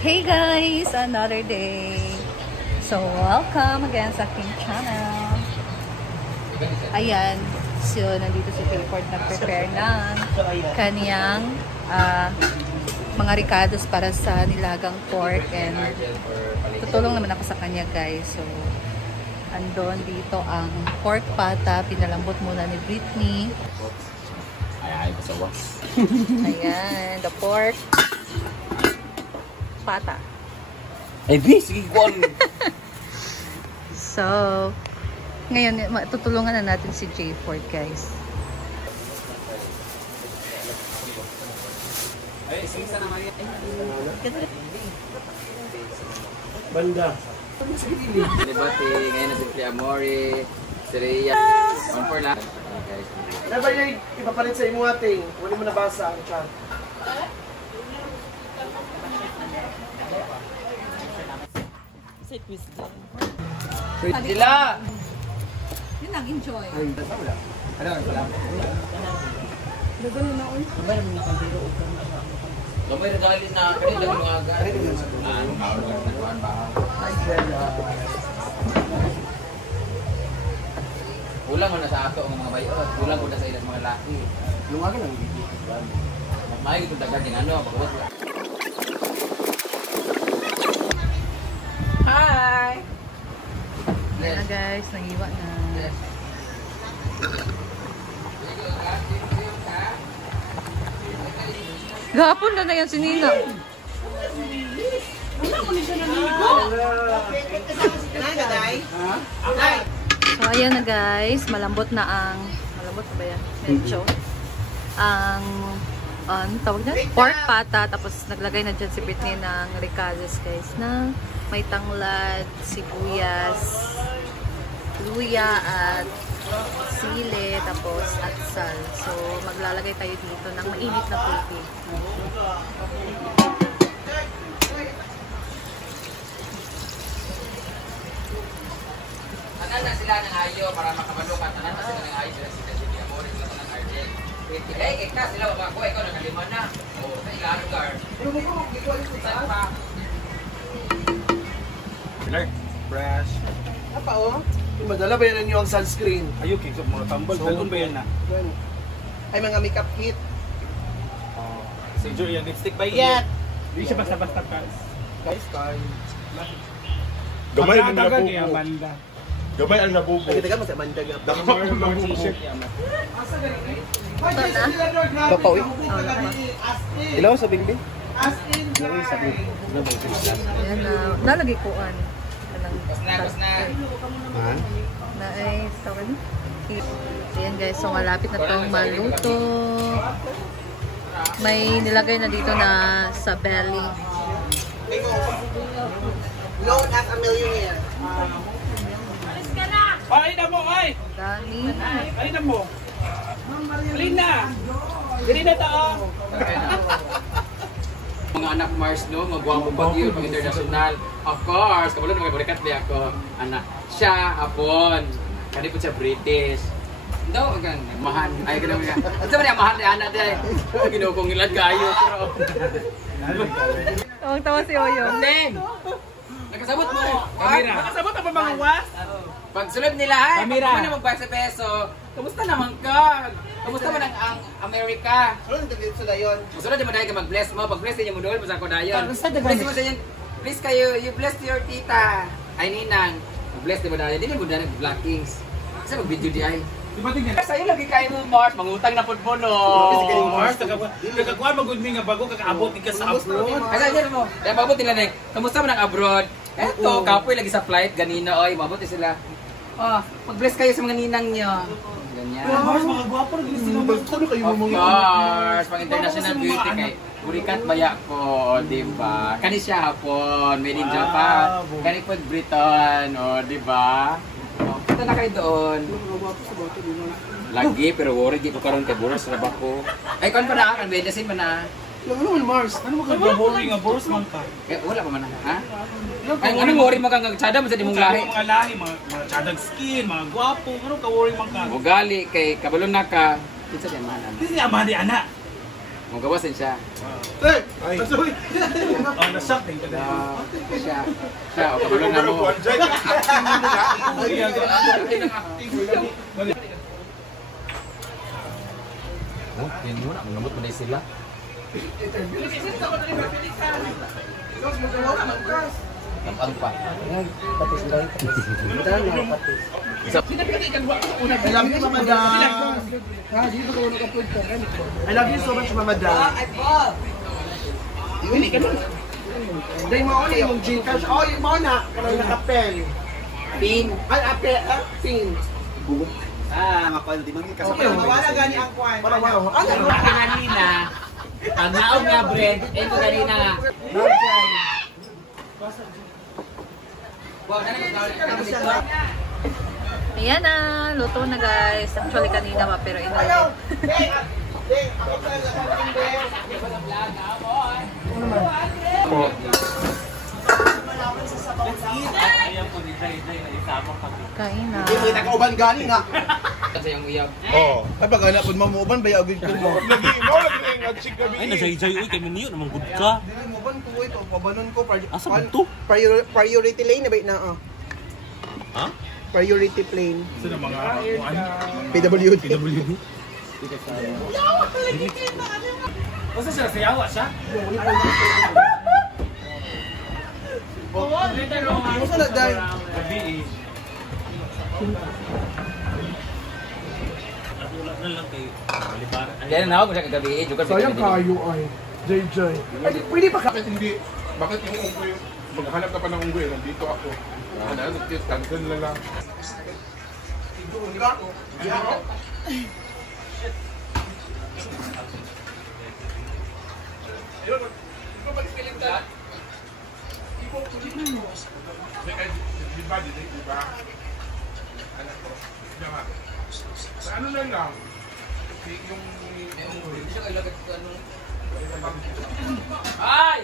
Hey guys! Another day! So, welcome again sa aking channel. Ayan, so nandito si Clifford nag-prepare ng kaniyang mga ricados para sa nilagang pork, and tutulong naman ako sa kanya guys. So, andon dito ang pork pata, pinalambot muna ni Britney. Ayan, the pork pata. So, ngayon, tutulungan na natin si J. Ford, guys. Banda. Debate, ngayon na si Amore, si Rhea. On for lang. Ano ba yung ipapalit sa imo ating? Wala mo nabasa ang chat. Sila! Yun ang enjoy. Ano ang pala? Gamay regalin na kanila mga agad. Kulang mo na sa ato ang mga bayot. Kulang mo na sa ilang mga laki. Lumagan ang video. May ito dagat yung ano. Hi! Ayan na guys, nag-iwa na. Gapon na yan si Nina. So ayan na guys, malambot na ang, malambot na ba yan? Medyo. Ang tawag na? Pork pata, tapos naglagay na dyan si Britney ng ricados guys, na may tanglad, sibuyas, luya at sili, tapos atsal. So maglalagay tayo dito ng mainit na tubig. Tanan na sila ng ayo para makabalungan. Tanan na sila ng ayo. Sila si Amore, sila ng Arjen. Kaya ka sila mga ikaw nakalima na. O, sa ilang lugar. Pero mo ko, ikaw yung saan pa. Pilar, brush. Apa o? Madala ba yan ninyo ang sunscreen? Ayun, king sa mga tambal. Dalon ba yan na? Ay mga makeup kit. Siguro yung lipstick ba Yan! Hindi siya basta-basta guys. Guys, time. Gamay ang Pagkakagan nabubo. niya, banda. Gamay ang nabubo. Pagkita ka mo sa manda nga. Gamay ang nabubo. T-shirt yan. Papaw eh. Ilaw sa bingbi? Ayan na, nalagay ko an. Bas na. Na ay, tawag niyo? Ayan guys, so malapit na itong maluto. May nilagay na dito na sa belly. Known as a millionaire. Ay na mo, ay! Dami. Ay na mo! Alin na! Dili na tao! Mga anak Mars, no? Magwapo pa yun, pang international. Of course, kabalo na may burikat ba ako. Anak, siya, hapon. Kani po siya British. No, hanggang mahan. Ay, ganun nga. Ito ba niya, mahan ni anak niya. Ginukong ilan kayo, pero. Tawag-tawa si Oyo. Neng! Nakasabot mo! Kamera! Nakasabot ang mga was? Pag sulod nila, ay, Kamera. pag naman pa sa peso, kamusta naman ka? Kamusta man ang Amerika? Ano nagdagit sila yun? Masunod naman dahil ka mag-bless mo. Pag-bless din yung mo doon, basta ko na yun. Bless mo sa yun. Please kayo, you bless your tita. Ay, ninang. Bless din mo dahil. Hindi mo dahil nag-blockings. Kasi mag-video di ay. Di ba tingnan? Sa'yo lagi kayo mo, Mars. Mangutang na po no. Mars, kagakuan magod mi nga bago kakaabot ka sa abroad. Kasi dyan mo. Dahil mabot nila na kamusta mo ng abroad? Eto, kapoy lagi sa flight. Ganina, oy. Mabot sila. Oh, mag-bless kayo sa mga ninang nyo. Ganyan. Mars, mga gwapo rin sila. Ano kayo Of course, pang international beauty kay Burikat Baya ko, di ba? Kani siya hapon, made in Japan. Kani po Britain, o, di ba? Punta na kayo doon. Lagi, pero worry, di ko karoon kay Buras na ba ko. Ay, kung pa na, kan medicine pa na. Ano naman Mars? Ano mo kagaboring nga, boros man ka? Eh, wala pa man na, ha? Ay, ano worry mo kang tsada mo sa dimong lahi? Mga lahi, mga tsadag skin, mga gwapo, ano ka worry man ka? Ugali, kay kabalon na ka. Dito sa diyan, Hindi niya amadi, anak. Magawasin siya. Eh! Ay. Sorry! Nasak. Siya, o kabalon na mo. Oh, yan mo na. Mangamot mo na sila. Tampang pa. I love you, Mama Dan. I love you so much, Mama Dan. Dahil mo na yung gin cash. Oh, yung mo na. Kanang naka-pen. Pin. Ay, ape, pin. Wala gani ang kwan. Para wow. Ano ba kanina? Ang naog nga bread, ito kanina nga. Ayan na, luto na guys. Actually kanina pa pero inulit. Kain na. Kita ka uban gani nga. Kasi yung uyab. Oh. Ay pag anak kun mamuban baya agad ko mo. Lagi mo lagi nga chick gabi. Ay, nasay-say, uy, kay Maniyo, naman good ka. Dili mo ban ko ito pabanon ko Asa ba to? priority lane na ba na Ha? Priority plane. Sa mga kuan. PWD. PWD? Basta siya, sayawa siya. Mo sa dai. Wala na lang kay Malibaran. Kaya na ako siya kagabi, juga sa Sayang kayo ay. JJ. Ay, pwede pa ka. Bakit hindi? Bakit yung unggoy? Maghanap ka pa ng unggoy, nandito ako. Ano, cancel na lang. Ano na lang? Yung Ay!